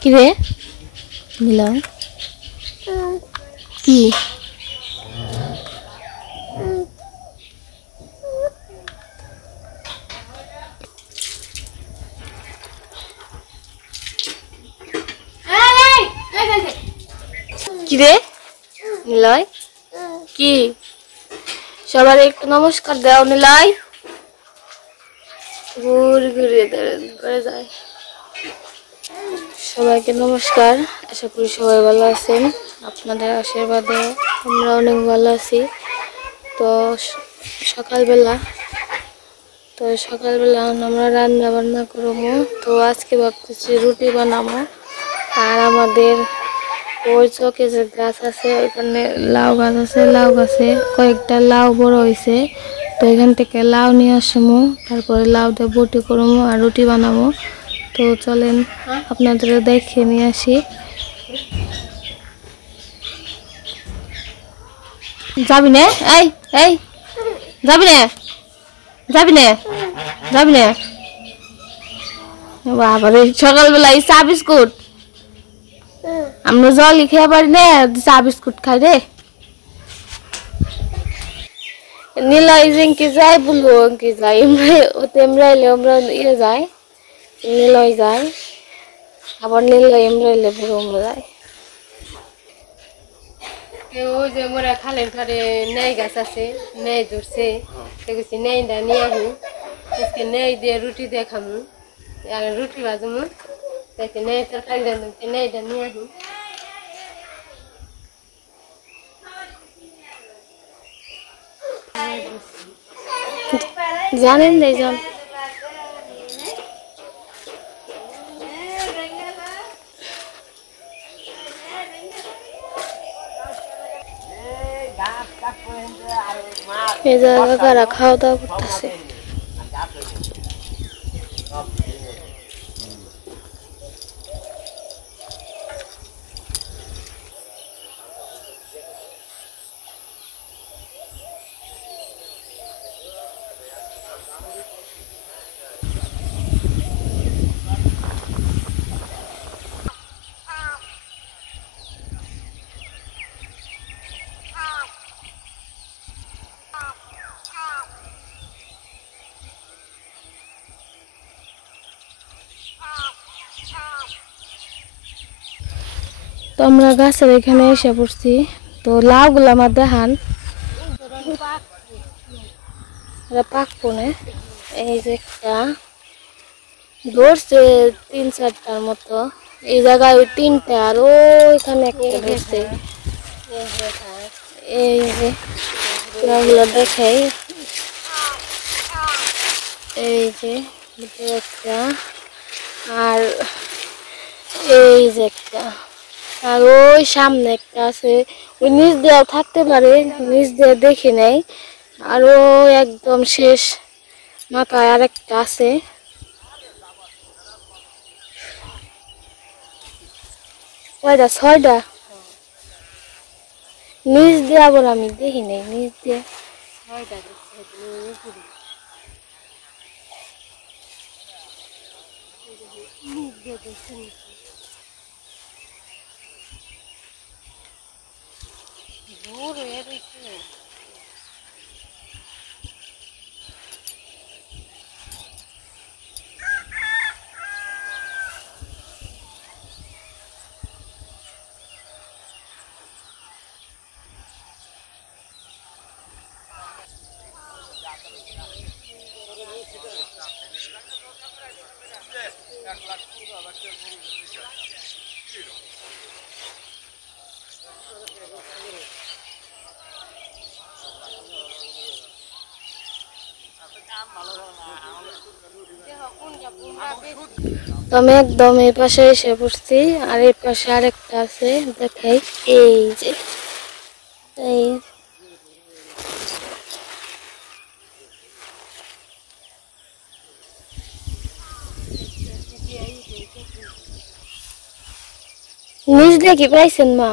কি রে নিলয় কি কি রে নিলয় কি সবার একটু নমস্কার দাও নিলয় ঘুরে ঘুরে করে যায় সবাইকে নমস্কার আশা করি সবাই ভালো আছেন আপনাদের আশীর্বাদে আমরা অনেক ভালো আছি তো সকালবেলা আমরা রান্না বান্না করবো তো আজকে ভাবতেছি রুটি বানাবো আর আমাদের ওই চকে যে গাছ আছে ওইখানে লাউ গাছ আছে লাউ গাছে কয়েকটা লাউ বড় হয়েছে তো এখান থেকে লাউ নিয়ে আসবো তারপরে লাউ দিয়ে বটি করবো আর রুটি বানাবো তো চলেন আপনাদের দেখে নিয়ে আসি যাবি না এই এই যাবি না যাবি না যাবি না বাবারে সকালবেলায় চা বিস্কুট আমরা জলই খেয়ে পারি না চা বিস্কুট খাই রে নিলয় জিঙ্কি যায় বলবো কি যাই ওতে আমরা এলে আমরা ইয়ে যাই নিলয় যায় আবার নিলয় আমরা এলে বুড়ো আমরা যাই ওই যে মোরা খালের ধারে নেই গাছ আছে নেই ধরছে দেখছি নেইটা নিয়ে আহি আজকে নেই দিয়ে রুটি দিয়ে খামু আর রুটি ভাজমু দেখি নেই তরকারি নেইটা নিয়ে আহি জানেন নাই জান এই জায়গা কারা খাওয়া দাওয়া করতেছে তো আমরা গাছের এখানে এসে পড়ছি তো লাউগুলো আমার দেখান পাকপনে এই যে একটা ধরছে 3-4টার মতো এই জায়গায় ওই 3টা আর ওইখানে একটা ধরছে এই যে লাউগুলো দেখাই এই যে একটা আর এই যে একটা আর ওই সামনে একটা আছে ওই নিচ দেওয়াও থাকতে পারে নিচ দিয়ে দেখি নাই আর ও একদম শেষ মাথায় আরেকটা আছে কয়টা 6টা নিচ দিয়ে আবার আমি দেখি নাই নিচ দিয়ে 6টা তো আমি একদম এই পাশে এসে পড়ছি আর এই পাশে আরেকটা আছে দেখাই এই যে এই নিজ দেখি পাইছেন মা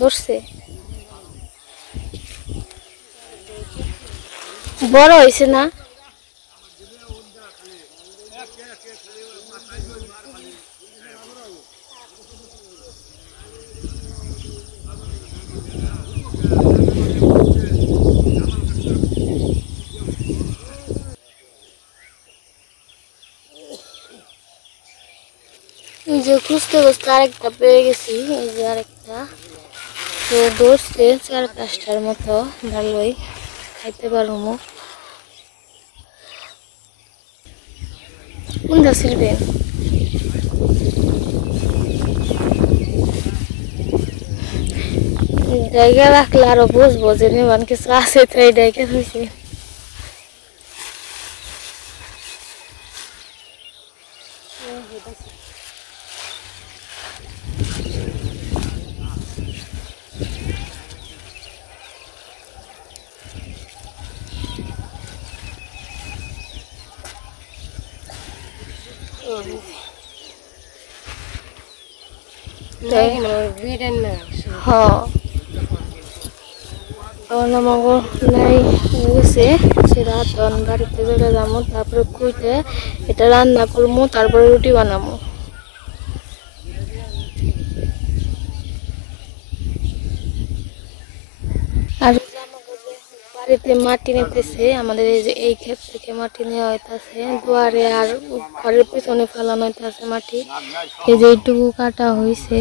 ধরছে বড় হয়েছে না? এই যে খুঁজতে খুঁজতে আরেকটা পেয়ে গেছি, এই যে আরেকটা। তো ধরছে 4-5টার মতো, ভালোই খাইতে পারবো। কোনটা ছিড়বেন? জায়গা রাখলে আরো বুঝবো যে নেবান কিছু আছে, তো এই জায়গা হয়েছে। নাই গেছে সেটা, তখন বাড়িতে চলে যাবো, তারপরে কুইতে এটা রান্না করবো, তারপরে রুটি বানাবো। আর বাড়িতে মাটি নিতেছে আমাদের, এই যে এই ক্ষেত থেকে মাটি নেওয়া হইতাছে দুয়ারে, আর ঘরের পিছনে ফেলানো হইতাছে মাটি। এই যে এইটুকু কাটা হয়েছে।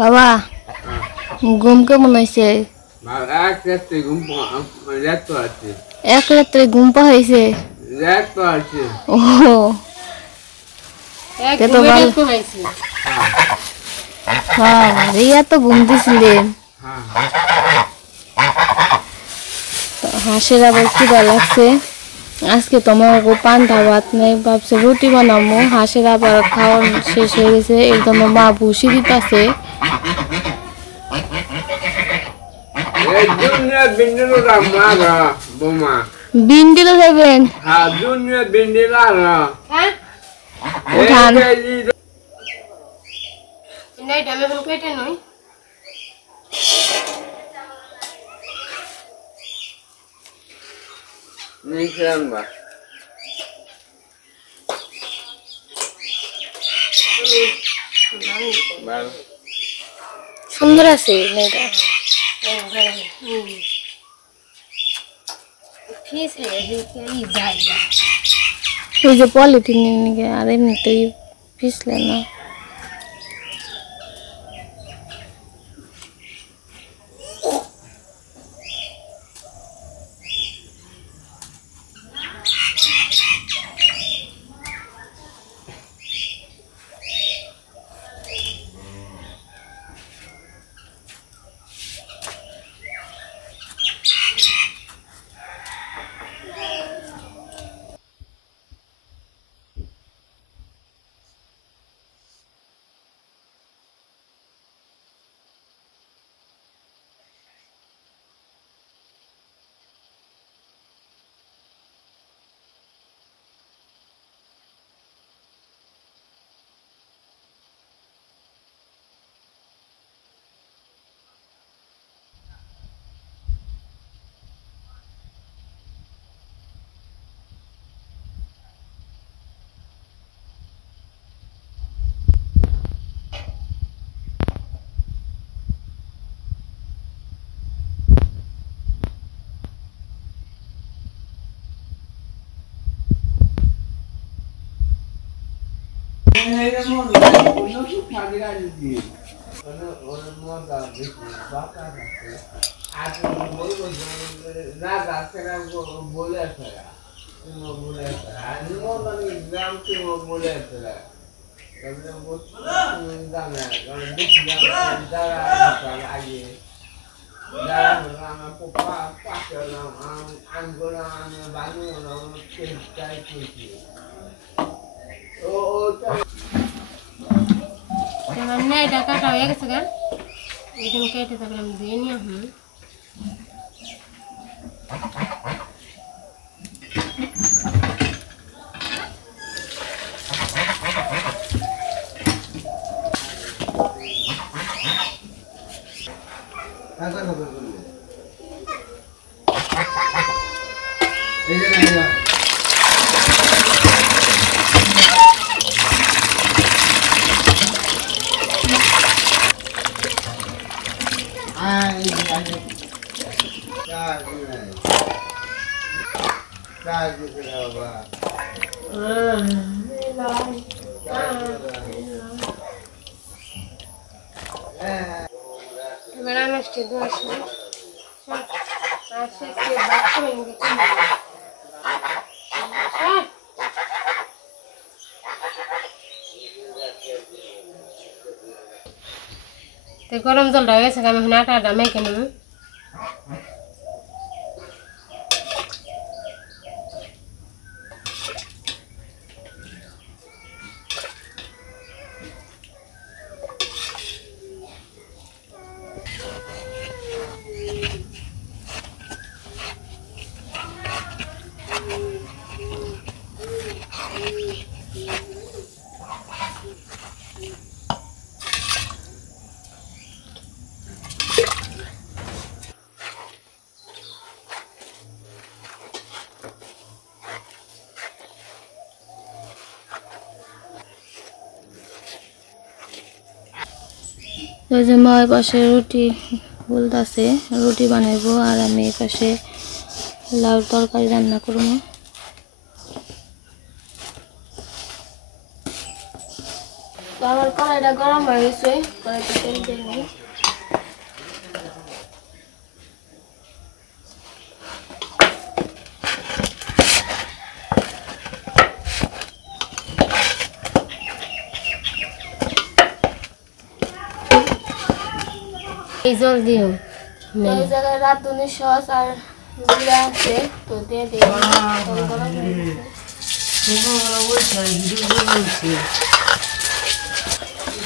বাবা ঘুম কেমন হয়েছে? এক রাত্রে ঘুম পাইছে। ও রিয়া তো ঘুম দিছিলেন। হাঁসের আবার খিদা লাগছে, আজকে তোমার পান্তা ভাত নেই, ভাবছে রুটি বানাবো। হাঁসের আবার খাওয়া শেষ হয়ে গেছে, এর জন্য মা ভুসি দিতেছে। বিন্ডিল খাইবেন? উঠান সুন্দর আছে মেয়েটা। ওই যে পলিথিন নিয়ে, আর এমনিতেই পিছলে না। हमने डाका का एक सेकंड एकदम कहते तक हम देनी हम बड़ा नष्ट है दोस्त आज से के बात करेंगे ते गरम जल रहा है सका में नाटा डमे के नहीं যে মা এই পাশে রুটি বলতাছে রুটি বানাবো আর আমি এই পাশে লাউ তরকারি রান্না করব তো আমার কড়াইটা গরম হয়ে গেছে কড়াইতে তেল দিয়ে জল দিও এই জায়গায় রাঁধুনি সস আর জিরা আছে তো দিয়ে দিই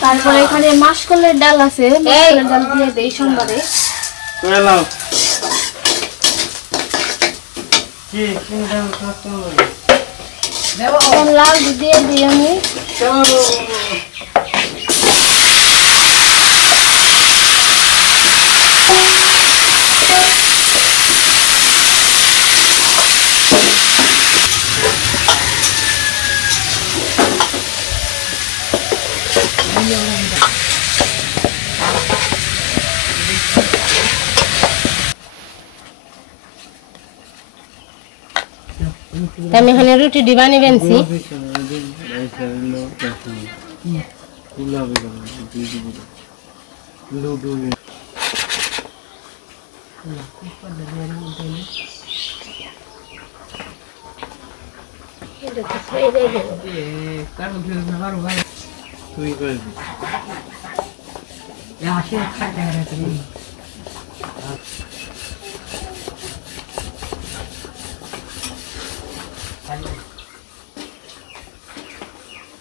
তারপরে এখানে মাসকলের ডাল আছে মাসকলের ডাল দিয়ে দেই সোমবারে করে নাও কি কিনলাম কত দেব লাল দিয়ে দিই আমি আমি এখানে রুটি ডিবানি বেনছি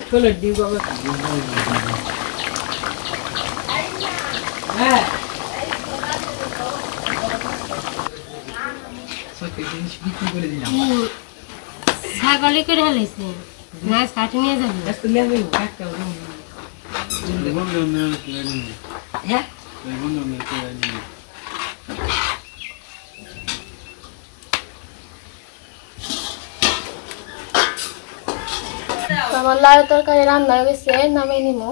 চলো দিব হ্যাঁ সত্যি জিনিস বিক্রি করে দিলাম ছাগলি করে হলেছে না কাটি নিয়ে যাবে এত নেবে একটা বন্ধ না করে নিয়ে হ্যাঁ বন্ধ না করে নিয়ে আমার লাউ তরকারি রান্না হয়ে গেছে নামিয়ে নিমু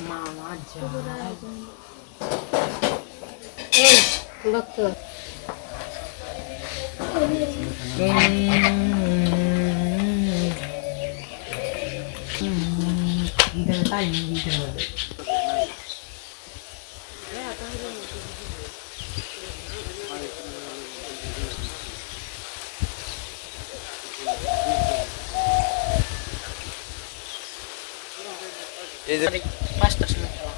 মামা পাঁচটার সময় খাওয়া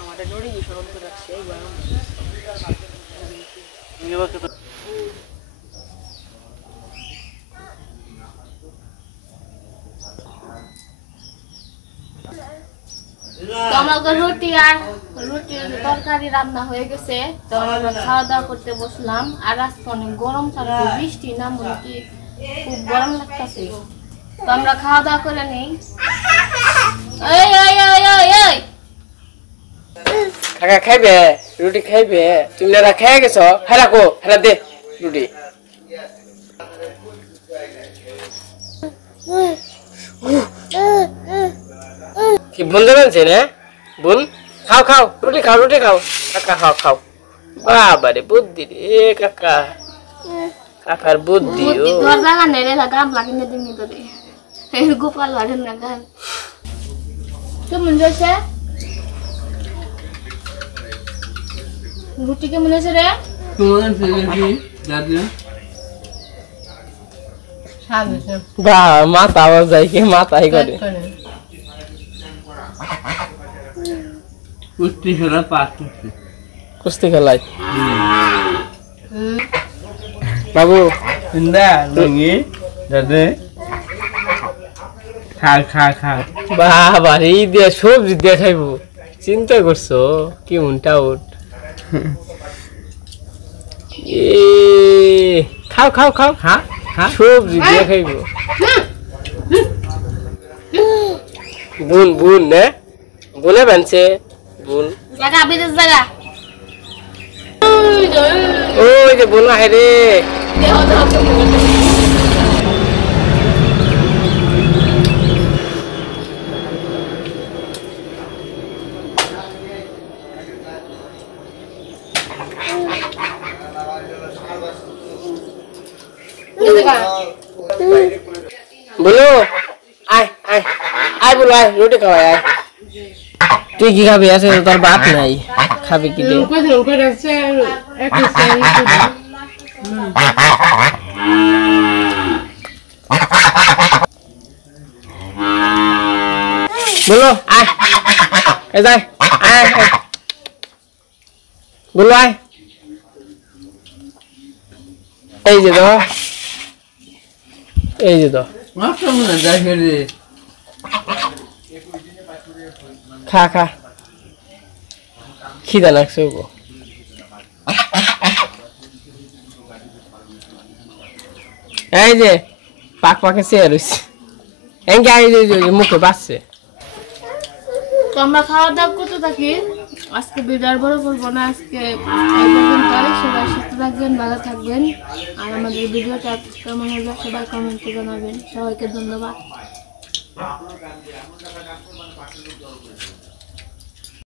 আমাদের নড়ি সরল করে রাখছে গরম রুটি আর রুটির তরকারি রান্না হয়ে গেছে তো আমরা খাওয়া দাওয়া করতে বসলাম আর আজকে অনেক গরম থাকবে বৃষ্টি না মনে কি খুব গরম লাগতেছে তো আমরা খাওয়া দাওয়া করে নেই এই এই এই এই এই কাকা খাইবে রুটি খাইবে তুমি না খেয়ে গেছো হেলা কো হেলা দে রুটি কি বোন দেবেনছে না বোন খাও খাও রুটি খাও কাকা খাও খাও বাবা রে বুদ্ধি রে কাকা কাকার বুদ্ধি ও ঘর লাগানে রে গাম লাগিনে দিনি তোরে এই গোপাল বাড়েন না গান কেমন হয়েছে রুটি কেমন হয়েছে রে বা মাথা আওয়াজ যায় কি মাথাই করে কুস্তি খেলায় বাবু বাবা এই দিয়ে সবজি দিয়ে খাইবো চিন্তা করছো কি মনটা উঠ খাও খাও খাও হ্যাঁ সবজি দিয়ে খাইবো বুন বুন না বলে বানছে বুন জায়গা বিদেশ জায়গা ওই যে বোন আহে রে বলো আয় আয় আয় বলো আয় রুটি খাওয়াই আয় তুই কি খাবি আছে তোর বাপ নাই খাবি কি দে বলো আয় এই যাই আয় বলো আয় এই যে তো এই যে তো খা খা খিদা লাগছে গো এই যে পাক পাকে চেয়ে রয়েছে এনকে আই যে মুখে বাসছে তো আমরা খাওয়া দাওয়া করতে থাকি আজকে বিদায় বড় করবো না আজকে এই পর্যন্তই সবাই সুস্থ থাকবেন ভালো থাকবেন আর আমাদের ভিডিওটা কেমন হলো সবাই কমেন্টে জানাবেন সবাইকে ধন্যবাদ